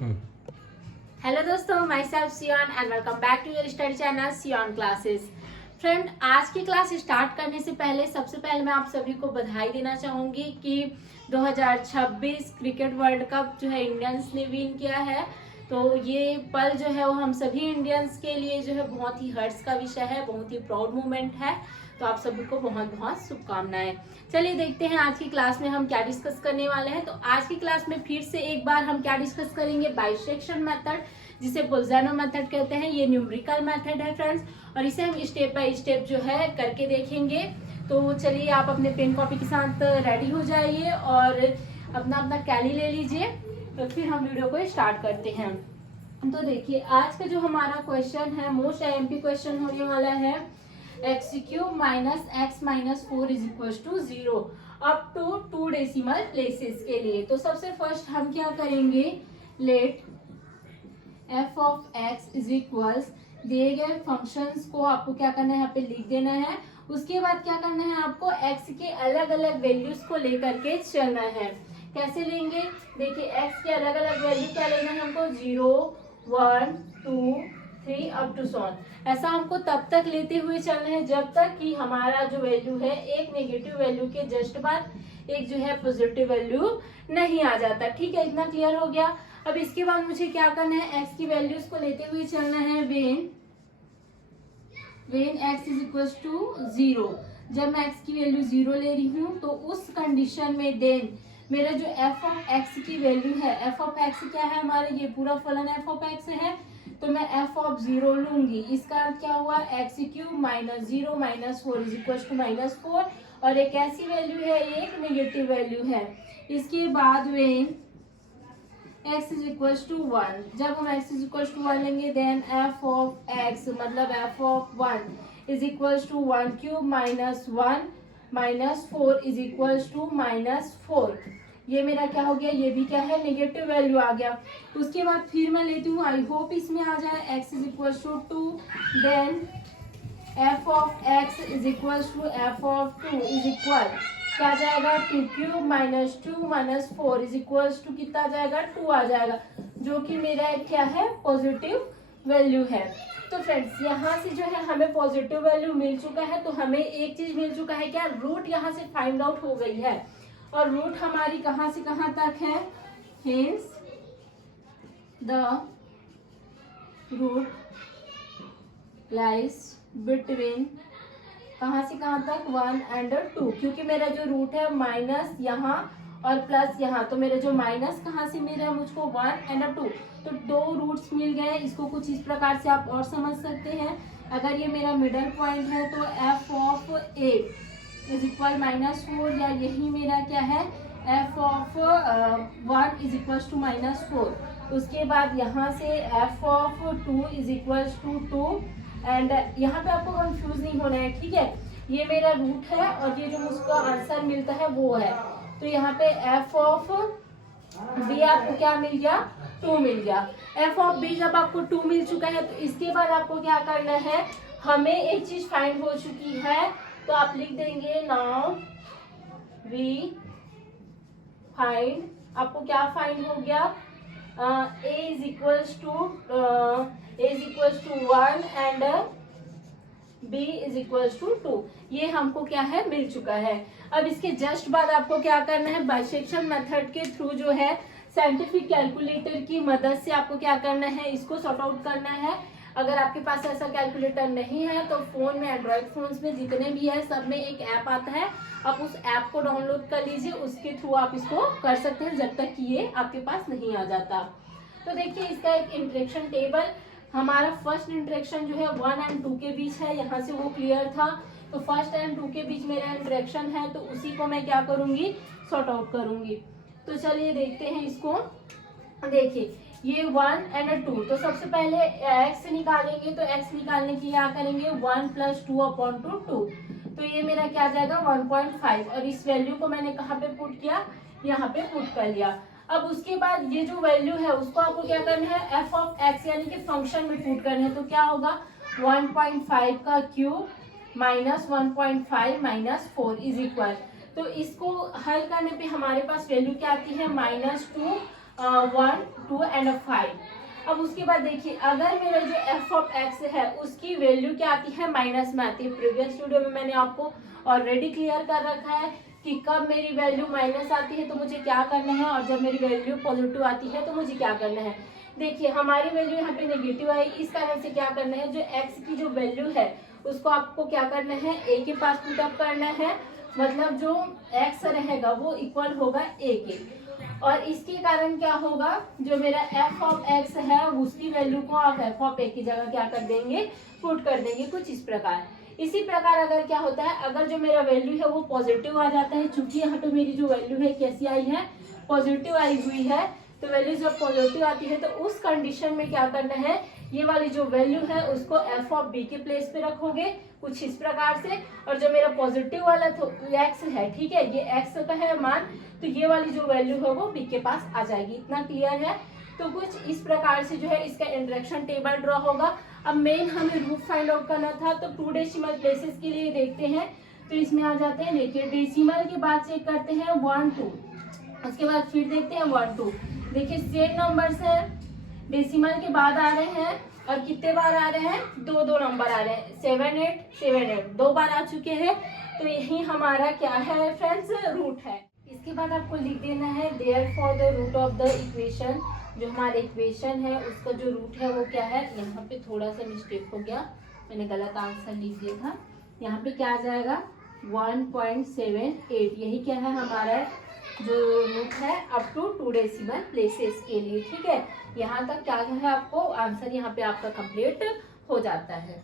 Hello दोस्तों, myself Siyan and welcome back to your study channel Siyan classes. Friend, आज की class start करने से पहले सबसे पहले मैं आप सभी को बधाई देना चाहूंगी कि 2026 क्रिकेट वर्ल्ड कप जो है इंडियंस ने विन किया है। तो ये पल जो है वो हम सभी इंडियंस के लिए जो है बहुत ही हर्ष का विषय है, बहुत ही प्राउड मोमेंट है। तो आप सभी को बहुत बहुत शुभकामनाएं। चलिए देखते हैं आज की क्लास में हम क्या डिस्कस करने वाले हैं। तो आज की क्लास में फिर से एक बार हम क्या डिस्कस करेंगे, बाइसेक्शन मेथड, जिसे बोल्जानो मेथड कहते हैं। ये न्यूमेरिकल मेथड है फ्रेंड्स, और इसे हम स्टेप बाय स्टेप जो है करके देखेंगे। तो चलिए आप अपने पेन कॉपी के साथ रेडी हो जाइए और अपना अपना कैली ले लीजिए, तो फिर हम वीडियो को स्टार्ट करते हैं। तो देखिए आज का जो हमारा क्वेश्चन है, मोस्ट आईएमपी क्वेश्चन होने वाला है, x³ minus x minus 4 is equal to 0 up to 2 decimal places के लिए। तो सबसे फर्स्ट हम क्या करेंगे, let f of x is equal, दिए गए फंक्शंस को आपको क्या करना है, यहाँ पे लिख देना है। उसके बाद क्या करना है, आपको x के अलग अलग वैल्यूज को लेकर के चलना है। कैसे लेंगे, देखिए x के अलग अलग वैल्यू क्या लेना है हमको, 0 1 2 3 अप टू सॉन। ऐसा हमको तब तक लेते हुए चलना है जब तक कि हमारा जो वैल्यू है एक नेगेटिव वैल्यू के जस्ट बाद एक जो है पॉजिटिव वैल्यू नहीं आ जाता। ठीक है, इतना क्लियर हो गया। अब इसके बाद मुझे क्या करना है, x की वैल्यूज को लेते हुए चलना है। When x is equal to 0, जब मैं x की वैल्यू 0 ले रही हूँ तो उस कंडीशन में देन मेरा जो f ऑफ x की वैल्यू है, f ऑफ x क्या है हमारे, ये पूरा फलन f ऑफ x है, तो मैं f ऑफ 0 लूंगी। इसका अर्थ क्या हुआ, x³ minus 0 minus 4 is equal to -4, और एक ऐसी वैल्यू है, एक नेगेटिव वैल्यू है। इसके बाद when x is equal to 1, जब हम x इज इक्वल टू 1 लेंगे देन f ऑफ x मतलब f of 1 is equal to 1³ minus 1 minus 4 is equal to -4। ये मेरा क्या हो गया, ये भी क्या है, नेगेटिव वैल्यू आ गया। उसके बाद फिर मैं लेती हूँ, आई होप इसमें आ जाए, x is equal to 2, then f of x is equal to f of 2 is equal क्या जाएगा, 2³ minus 2 minus 4 is equal to कितना जाएगा, 2 आ जाएगा, जो कि मेरा क्या है, पॉजिटिव वैल्यू है। तो फ्रेंड्स यहाँ से जो है हमें पॉजिटिव वैल्यू मिल चुका है, तो हमें एक चीज मिल चुका है, क्या, रूट यहाँ से फाइंड आउट हो गई है। और रूट हमारी कहाँ से कहाँ तक है, hence the root lies between कहाँ से कहाँ तक, 1 एंड 2, क्योंकि मेरा जो रूट है माइनस यहाँ और प्लस यहाँ, तो मेरा जो माइनस कहाँ से मिल रहा है मुझको, 1 एंड 2, तो 2 रूट्स मिल गए। इसको कुछ इस प्रकार से आप और समझ सकते हैं, अगर ये मेरा मिडल पॉइंट है तो f of a is equal -4, या यही मेरा क्या है, f of 1 is equal to -4। उसके बाद यहाँ से f of 2 is equal to 2, and यहाँ पे आपको कंफ्यूज नहीं होना है, ठीक है। ये मेरा रूट है और ये जो मुझको आंसर मिलता है वो है, तो यहाँ पे f ऑफ b आपको क्या मिल गया, 2 मिल गया। f ऑफ b जब आपको 2 मिल चुका है तो इसके बाद आपको क्या करना है, हमें एक चीज फाइंड हो चुकी है, तो आप लिख देंगे नाउ वी फाइंड, आपको क्या फाइंड हो गया, a is equal to 1 and b is equal to 2, ये हमको क्या है, मिल चुका है। अब इसके जस्ट बाद आपको क्या करना है, बाइसेक्शन मेथड के थ्रू जो है साइंटिफिक कैलकुलेटर की मदद से आपको क्या करना है, इसको सॉर्ट आउट करना है। अगर आपके पास ऐसा कैलकुलेटर नहीं है तो फोन में, एंड्रॉइड फोन्स में जितने भी है सब में एक ऐप आता है, आप उस ऐप को डाउनलोड कर लीजिए, उसके थ्रू आप इसको कर सकते हैं जब तक कि ये आपके पास नहीं आ जाता। तो देखिए इसका एक इंटरेक्शन टेबल, हमारा फर्स्ट इंटरेक्शन जो है 1 एंड 2 के बीच है, यहाँ से वो क्लियर था। तो फर्स्ट एंड 2 के बीच मेरा इंटरेक्शन है, तो उसी को मैं क्या करूंगी, सॉर्ट आउट करूंगी। तो चलिए देखते हैं इसको। देखिए ये 1 एंड 2, तो सबसे पहले x निकालेंगे, तो x निकालने की क्या करेंगे, 1 + 2 अपॉन 2, तो ये मेरा क्या जाएगा 1.5, और इस वैल्यू को मैंने कहाँ पे पुट किया, यहाँ पे पुट कर लिया। अब उसके बाद ये जो वैल्यू है उसको आपको क्या करना है, f ऑफ x यानी कि फंक्शन में पुट करना है, तो क्या होगा 1.5 का cube minus 1.5 minus 4 is equal, तो इसको हल करने पे हमारे पास वैल्यू क्या आती है, -2 1 2 एंड 5। अब उसके बाद देखिए, अगर मेरा जो एफ ऑफ एक्स है उसकी वैल्यू क्या आती है, माइनस में आती है। प्रीवियस वीडियो में मैंने आपको ऑलरेडी क्लियर कर रखा है कि कब मेरी वैल्यू माइनस आती है तो मुझे क्या करना है, और जब मेरी वैल्यू पॉजिटिव आती है तो मुझे क्या करना है। देखिए हमारी वैल्यू यहाँ पे नेगेटिव आई, इस कारण से क्या करना है, जो एक्स की जो वैल्यू है उसको आपको क्या करना है, ए के पास पुट अप करना है। मतलब जो एक्स रहेगा वो इक्वल होगा ए के, और इसके कारण क्या होगा, जो मेरा एफ ऑफ एक्स है उसकी वैल्यू को आप एफ ऑफ ए की जगह क्या कर देंगे, पुट कर देंगे कुछ इस प्रकार। इसी प्रकार अगर क्या होता है, अगर जो मेरा वैल्यू है वो पॉजिटिव आ जाता है, चूंकि यहाँ पे मेरी जो वैल्यू है कैसी आई है, पॉजिटिव आई हुई है, तो वैल्यू जब पॉजिटिव आती है तो उस कंडीशन में क्या करना है, ये वाली जो वैल्यू है उसको एफ ऑफ बी के प्लेस पे रखोगे कुछ इस प्रकार से, और जो मेरा पॉजिटिव वाला तो एक्स है, ठीक है, ये एक्स का है मान, तो ये वाली जो वैल्यू है वो बी के पास आ जाएगी। इतना क्लियर है। तो कुछ इस प्रकार से जो है इसका इंटरेक्शन टेबल ड्रॉ होगा। अब मेन हमें रूट फाइंड आउट करना था, तो 2 डेसिमल प्लेसेस के लिए देखते हैं। तो इसमें आ जाते हैं, देखिए डेसिमल के बाद चेक करते हैं 1 2, उसके बाद फिर देखते हैं 1 2। देखिए सेम नंबर्स है, डेसिमल के बाद आ रहे हैं, और कितने बार आ रहे हैं, 2 नंबर आ रहे हैं, 7 8 7 8 2 बार आ चुके हैं। तो यही हमारा क्या है फ्रेंड्स, रूट है। इसके बाद आपको लिख देना है therefore the root of the equation, जो हमारा इक्वेशन है उसका जो रूट है वो क्या है। यहाँ पे थोड़ा सा मिस्टेक हो गया, मैंने गलत आंसर लिख दिया था। यहाँ पे क्या आ जाएगा 1.78, यही क्या है हमारा जो रूट है अप टू 2 डेसिमल प्लेसेस के लिए, ठीक है। यहाँ तक क्या है आपको आंसर यहाँ पे आपका कंप्लीट हो जाता है।